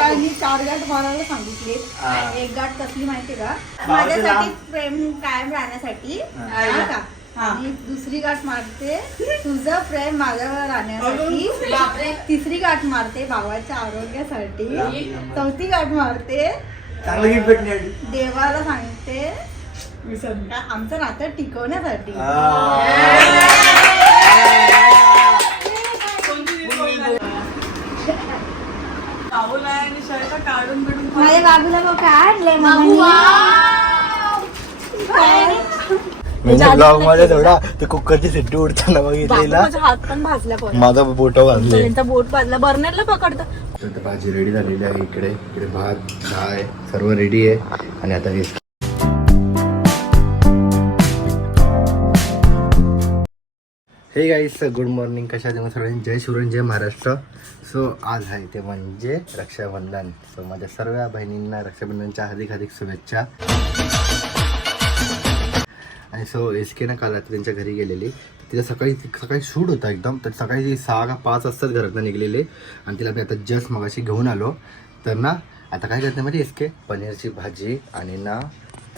आणि चार गाठ मारायला सांगितले एक गाठ कसली माहिती का माझ्यासाठी प्रेम कायम राहण्यासाठी. हा. का? आणि दुसरी गाठ मारते. तुझं प्रेम माझ्यावर राहण्यासाठी. तिसरी गाठ मारते भावाच्या आरोग्यासाठी. चौथी गाठ मारते. देवाला सांगते. आमचं नातं टिकवण्यासाठी. माझ्या बाबूला बघ काय? आणलंय म्हणजे ब्लॉगमध्ये थोडा ते कुकरची सिट्टी उडताना बघितलेला. माझा हात पण भाजला पण माझा बोटो त्यांचा बोट भाजला. बर्नरला पकडतं. तर भाजी रेडी झालेली आहे इकडे. इकडे भात डाळ सर्व रेडी आहे. आणि आता हे गाईस गुड मॉर्निंग कशा तुम्ही सगळ्यांनी? जय शिवरण जय महाराष्ट्र. सो आज आहे ते म्हणजे रक्षाबंधन. सो माझ्या सर्व बहिणींना रक्षाबंधनच्या हार्दिक हार्दिक शुभेच्छा. आणि सो एस के ना काल रात्री त्यांच्या घरी गेलेली. तिला सकाळी सकाळी शूट होता एकदम. तर सकाळी सहा का पाच वाजताच घरातनं निघलेले. आणि तिला मी आता जस्ट मगाशी घेऊन आलो. तर ना आता काय करते म्हणजे एस के पनीरची भाजी आणि ना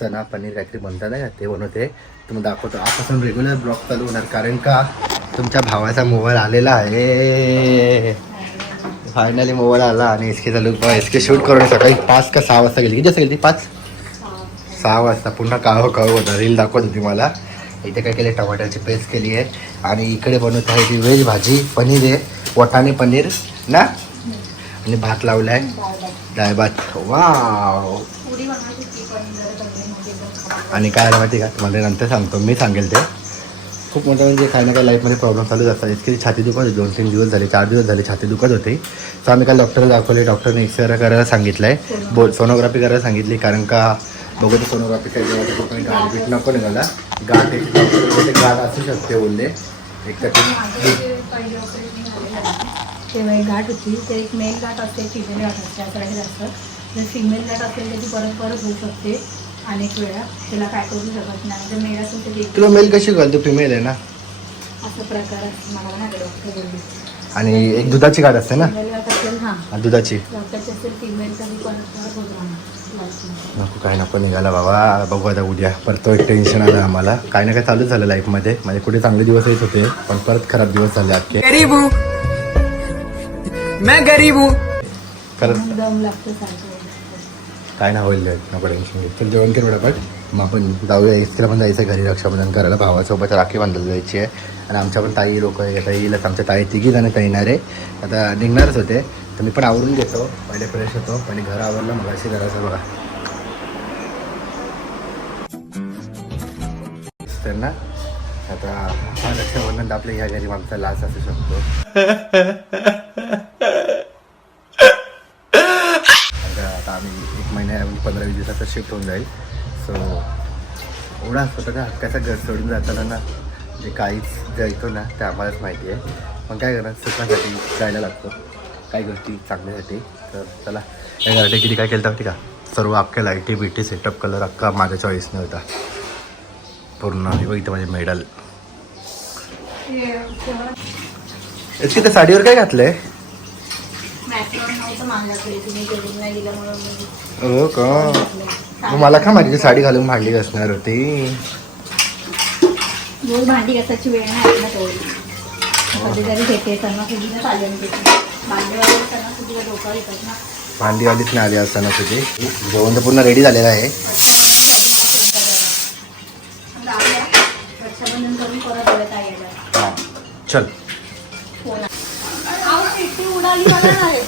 चना पनीर काहीतरी बनता नाही ते बनवते. तुम्ही दाखवतो. आजपासून रेग्युलर ब्लॉग चालू होणार. कारण का? तुमच्या भावाचा मोबाईल आलेला आहे. फायनली मोबाईल आला आणि एस केचा लुक एस के शूट करून सकाळी पाच का सहा वाजता गेली. किती वाजता गेली? ती पाच? सहा वाजता. पुन्हा काळो काळो होता. रील दाखवत होती मला. इथे काय केले टमाटरची पेस्ट केली आहे. आणि इकडे बनवत आहे ती व्हेज भाजी पनीर आहे. वटाणे पनीर. ना? आणि भात लावला आहे डाळ भात. वाव आणि काय आलं माहिती का? तुम्हाला नंतर सांगतो. मी सांगेल ते. खूप मोठं म्हणजे काही ना काही लाईफमध्ये प्रॉब्लेम चालूच असतात. इतकी छाती दुखत होती. दोन तीन दिवस झाले चार दिवस झाले छाती दुखत होती. तर आम्ही काल डॉक्टरला दाखवले. डॉक्टरने एक्सरे करायला सांगितलं आहे बोल सोनोग्राफी करायला सांगितली. कारण का बघू ते सोनोग्राफी केली कोणी गाठ बीट नको निघाला गाठ एक गाठ असू शकते बोलले. एक तर तेव्हा एक गाठ होती. ते एक मेल गाठ असते फिमेल गाठ असते असं असतं जर फिमेल गाठ असेल तर ती परत परत होऊ शकते. अनेक वेळा काय करू शकत नाही. जर मेल असेल तर ते तुला मेल कशी कळते? फिमेल आहे ना? असं प्रकार मला नाही डॉक्टर बोलली आणि एक दुधाची गाठ असते ना? हां. दुधाची. नको काय नको निघाला बाबा. बघू आता उद्या. परत तो एक टेन्शन आलं आम्हाला. काही ना काही चालूच झालं लाईफमध्ये म्हणजे कुठे चांगले दिवस येत होते पण परत खराब दिवस झाले अख्खे गरीब हूँ. मैं गरीब हूँ. खरंच. दम लागतो काय ना होईल नको टेन्शन घेत तर जेवण केलं पट मग आपण जाऊया. इस्तीला पण जायचं घरी रक्षाबंधन करायला. भावासोबत राखी बांधायला जायची आहे. आणि आमच्या पण ताई लोक आता येईलच आमच्या ताई तिघी जण येणार आहे. आता निघणारच होते. तर मी पण आवरून घेतो. पहिले फ्रेश होतो. पहिले घर आवरलं. मग अशी घराचं बघा त्यांना आता हा रक्षाबंधन आपल्या ह्या घरी मागचा लाच असू शकतो. दिवसात शिफ्ट होऊन जाईल. सो एवढा स्वतःच्या हक्काचं घर सोडून जाताना ना जे काहीच जायतो ना ते आम्हालाच माहिती आहे. पण काय करणार सुखासाठी जायला लागतो. काही गोष्टी चांगल्यासाठी. तर चला या घराटे किती काय केलं माहिती का? सर्व अख्ख्या लाईटी बिटी सेटअप कलर अख्खा माझ्या चॉईसने होता. पूर्ण हे बघितलं माझे मेडल इतकी त्या साडीवर काय घातलंय? मॅक्रोन नव्हतं माझ्याकडे तुम्ही करून नाही दिलं म्हणून मी हो का? मग मला का माझी साडी घालून भांडी घासणार होती. रोज भांडी घासायची वेळ नाही ना तेवढी. कधीतरी घेते सणासुदीला चालेल घेते भांडी वगैरे सणासुदीला डोका येतात ना. भांडीवालीच नाही आली असताना तुझी जेवण तर पूर्ण रेडी झालेलं आहे. हा चल अहो, शिट्टी उडाली मला नाही.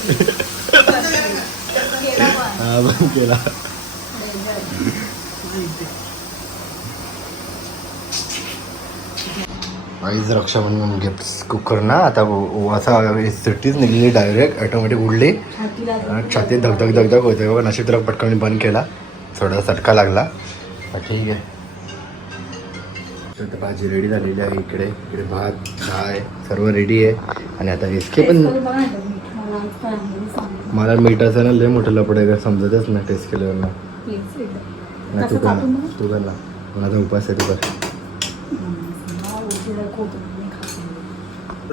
गेला पण. हा बंद केला आईच रक्षाबंधन गिफ्ट कुकर ना आता असा सिटीच निघली डायरेक्ट ऑटोमॅटिक उडली छातीत धगधग धगधग होते बाबा नशीब तर पटकन बंद केला थोडा चटका लागला। ठीक आहे तर आता भाजी रेडी झालेली आहे इकडे इकडे भात डाळ सर्व रेडी आहे. आणि आता इसके पण मला मिठाचं ना लय मोठं लपड आहे का समजतच नाही टेस्ट केल्यावर. ना. नाही तू बघा? तू कर ना. उपास आहे तू कर मला उशिरा खूप आहे, मी खात नाही.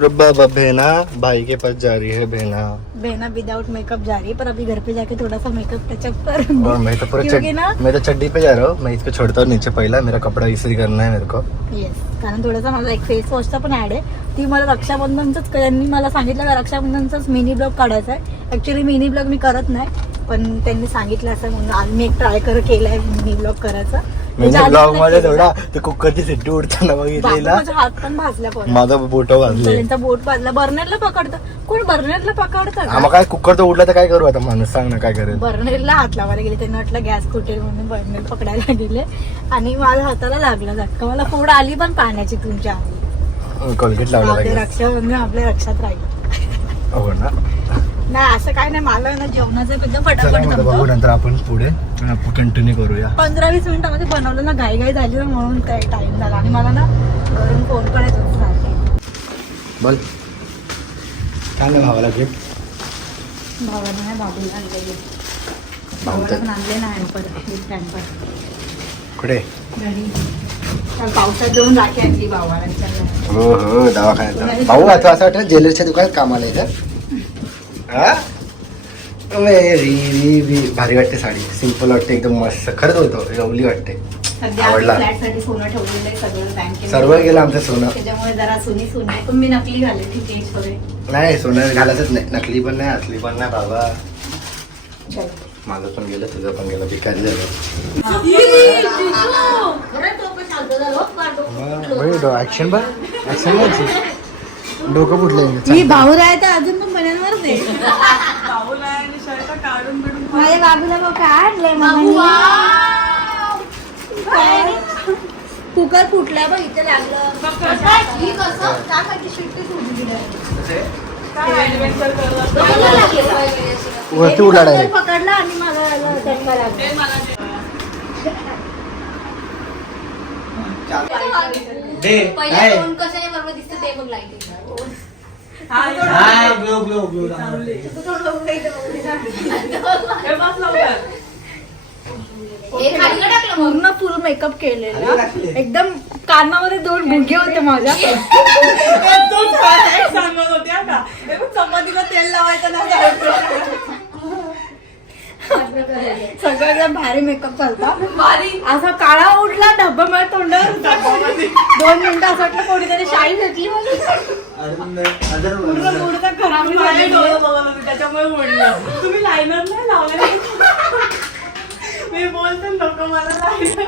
रब्बा बहना भाई के पास जा रही है बहना। बहना विदाउट मेकअप जा रही है पर अभी घर पे जाके थोड़ा सा मेकअप टचअप कर। और मैं तो पूरा चड- मैं तो चड्डी पे जा रहा हूँ मैं इसको छोड़ता हूँ नीचे पहिला मेरा कपड़ा इस्त्री करना है मेरे को। येस कारण थोडासा माझा एक फेस वॉशचा पण ऍड आहे. ती मला रक्षाबंधनचंच त्यांनी मला सांगितलं का रक्षाबंधनचाच मिनी ब्लॉग काढायचा आहे. ऍक्च्युली मिनी ब्लॉग मी करत नाही पण त्यांनी सांगितलं असं म्हणून आज मी एक ट्राय कर केलाय मिनी ब्लॉग करायचा. म्हणजे ब्लॉगमध्ये. थोडा ते कुकरची सिट्टी उडताना बघितलेला. माझा हात पण भाजला पण माझा बोट त्यांचा बोट भाजला. बर्नरला पकडतं. कोण बर्नरला पकडतं मग काय कुकर तर उडला तर काय करू आता? माणूस सांग ना काय करेल. बर्नरला हात लावायला गेले. त्यांनी वाटलं गॅस कुठे म्हणून बर्नर पकडायला गेले. आणि माझ्या हाताला लागला झटका मला फोड आली पण पाण्याची तुमच्या अंगी. कोलगेट लावला आपले लागेल रक्षाबंधन आपल्या लक्षात राहिलं. हो ना? नाही असं काय नाही मला ना जेवणाचं एकदम चला फटाफट मग बघू जमतं. नंतर आपण पुढे. कंटिन्यू करूया. पंधरा वीस मिनिटामध्ये बनवलं ना घाई घाई झाली ना म्हणून ते टाइम झाला. आणि मला ना घरून फोन पण येत होता सारखे. बोल. काय नाही भावाला गिफ्ट भावाने नाही बाबूला आणलेली. भाऊ भावाला पण आणले नाही कुठे? घरी. काल पावसात जाऊन राखी आणली भावाला विचारलं हो हो दवाखान्यात. भाऊ आता असं वाटतं ज्वेलरीच्या दुकानात कामाला येतं हा? री री री. भारी वाटते साडी. सिंपल वाटते एकदम मस्त. खरंच होतो लवली वाटते. आवडला. सर्व गेलं आमचं सोनं. नाही सोनं घालायचंच नाही. नकली पण नाही असली पण नाही बाबा. चलो. माझं पण गेलं तुझं पण गेलं भिकारी झालं. जरा, हो. ऍक्शन बघ. ऍक्शन डोकं फुटले मी भाऊ आहे तर अजून पण बनांवर दे. माझ्या बाबूला बघ काय आणलंय कुकर फुटला बघ इथे लागलं. ही वरती उडला. पकडला आणि मला हे पूर्ण फुल मेकअप केलेला. एकदम कानामध्ये दोन गुडघे होते माझ्या सांगत होत्या का? चपातीला तेल लावायचं नाही सगळं एकदम भारी मेकअप चालता. भारी. असा काळा उठला धब्बा माझ्या तोंडावर. दोन मिनिटं असं वाटलं कोणीतरी शाई भेटली पूर्ण मूड तर खराब मी माझे डोळे बघत होते, त्याच्यामुळे बोललं तुम्ही लायनर नाही लावले मी बोलते नको मला लायनर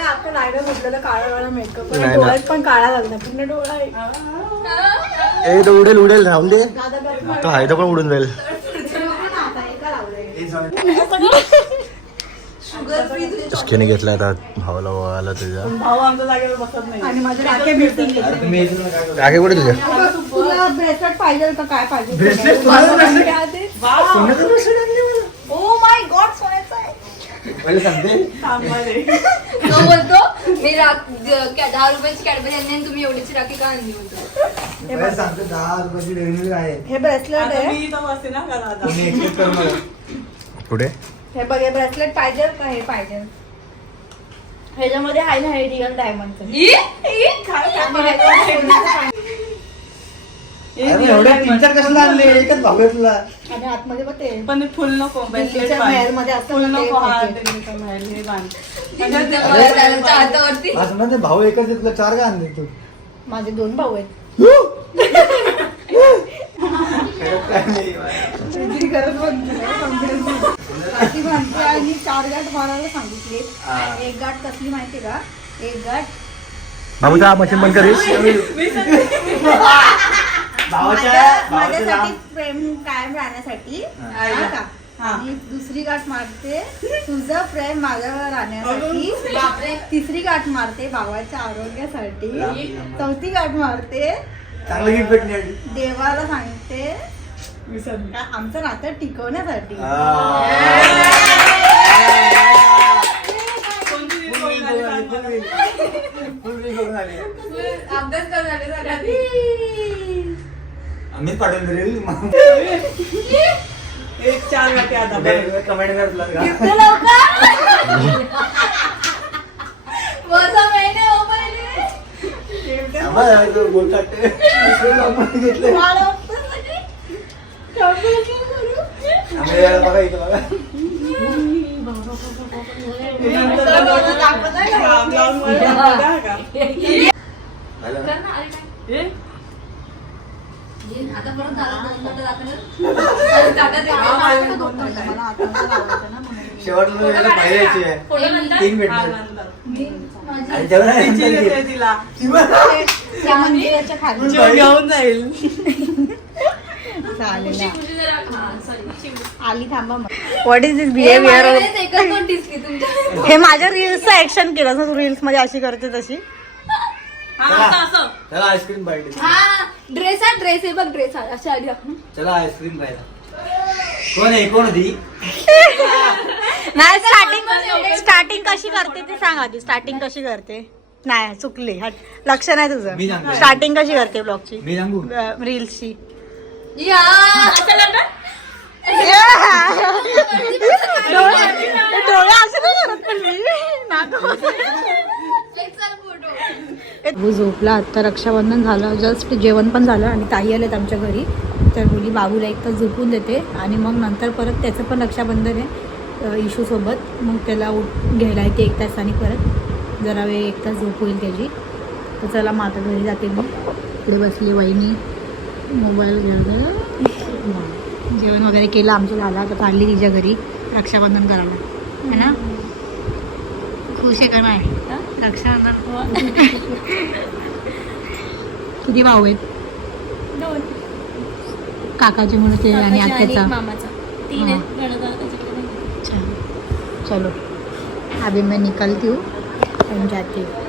आपण लायडर म्हटलेलं काळा काळा मेकअप नाही ना. डोळ्यात पण काळा लागला पूर्ण डोळा आहे ए तो उडेल उडेल राहून दे तो आहे तो पण उडून जाईल घेतला आता भावाला वाला तुझ्या? भाऊ आमच्या जागेवर बसत नाही. आणि माझे राखे भेटतील. राखे कुठे तुझ्या तुला ब्रेसलेट पाहिजे का काय पाहिजे ओ माय गॉड सोन्याचं आहे. थांबा रे. तो बोलतो मी रा- द- कॅ- दहा रुपयाची कॅडबरी आणली आणि तुम्ही एवढीची राखी का आणली? बोलतो हे आहे. पुढे हे बघ हे ब्रेसलेट पाहिजे का? हे पाहिजे. ह्याच्यामध्ये आहे ना हे रिअल डायमंडचं काय काय आणि आतमध्ये बघ ते. पण फुल नको फुल नको हा हे बांध. हातावरती भाऊ एकच येतला चार का आणले तू? माझे दोन भाऊ आहेत. तुझी गरज म्हणते आणि चार गाठ मारायला सांगितली. एक गाठ कसली माहितीये का? एक गाठ मशीन बंद करीस माझ्या- माझ्यासाठी प्रेम कायम राहण्यासाठी. हा. का? आणि दुसरी गाठ मारते. तुझं प्रेम माझ्यावर राहण्यासाठी. तिसरी गाठ मारते भावाच्या आरोग्यासाठी. चौथी गाठ मारते. चांगलं गिफ्ट भेटले देवाला सांगते. का आमचं नातं टिकवण्यासाठी. अभ्यास. आम्हीच पाठवलं रील एक चार वाटे आता. कमेंट कर तुला गिफ्ट लवकर माझा महिने हो पहिले आम्हा जायचं बोलतात ते. आपण घेतले आम्ही याला बघा इथं बघा झालं ना? आता परत झालं दोन मिनिटं दाखवलं ताटात एक मला आता लावायचं ना म्हणून. शेवटला पाहिजे तीन भेटणार आणि तेवढा नंतर घे. त्या मंदिराच्या खाली. घेऊन जाईल. चालेल. खुशी खुशी जरा हा सॉरी आली थांबा व्हॉट इज दिस बिहेवियर हे माझ्या रील्सचं ऍक्शन केलं रील्समध्ये अशी करते तशी. चला. आईस्क्रीम पाहिजे हा ड्रेस हा ड्रेस आहे बघ ड्रेस हा अशा आधी. चला आईस्क्रीम पाहिजे कोण आहे कोण होती? नाही स्टार्टिंग स्टार्टिंग कशी करते ते सांग आधी. स्टार्टिंग कशी करते? नाही चुकली. हट. लक्ष नाही मी तुझं सांगतो. स्टार्टिंग कशी करते ब्लॉगची मी सांगू? रील्सची या डोळे असे नाही करत पण मी. नाक. एक चल फोटो बाबू झोपला आत्ता रक्षाबंधन झालं. जस्ट जेवण पण झालं आणि ताई आलेत आमच्या घरी. तर बोली बाबूला एक तास झोपून देते आणि मग नंतर परत त्याचं पण रक्षाबंधन आहे इशूसोबत मग त्याला उठ घ्यायला येते एक तासाने परत. जरा वेळ एक तास झोप होईल त्याची. तर चला मग आता घरी जाते मी इकडे बसली वहिनी. मोबाईल घ्यायला जेवण वगैरे केलं आमचं झालं आता चालली तिच्या घरी. रक्षाबंधन करायला. है ना? खुश आहे का नाही? रक्षाबंधन? किती भाऊ आहेत? दोन. काकाचे म्हणून ते आणि आत्याचा. तीन हाँ। चलो. अभी मैं निकलती हूँ. एंड जाती हूँ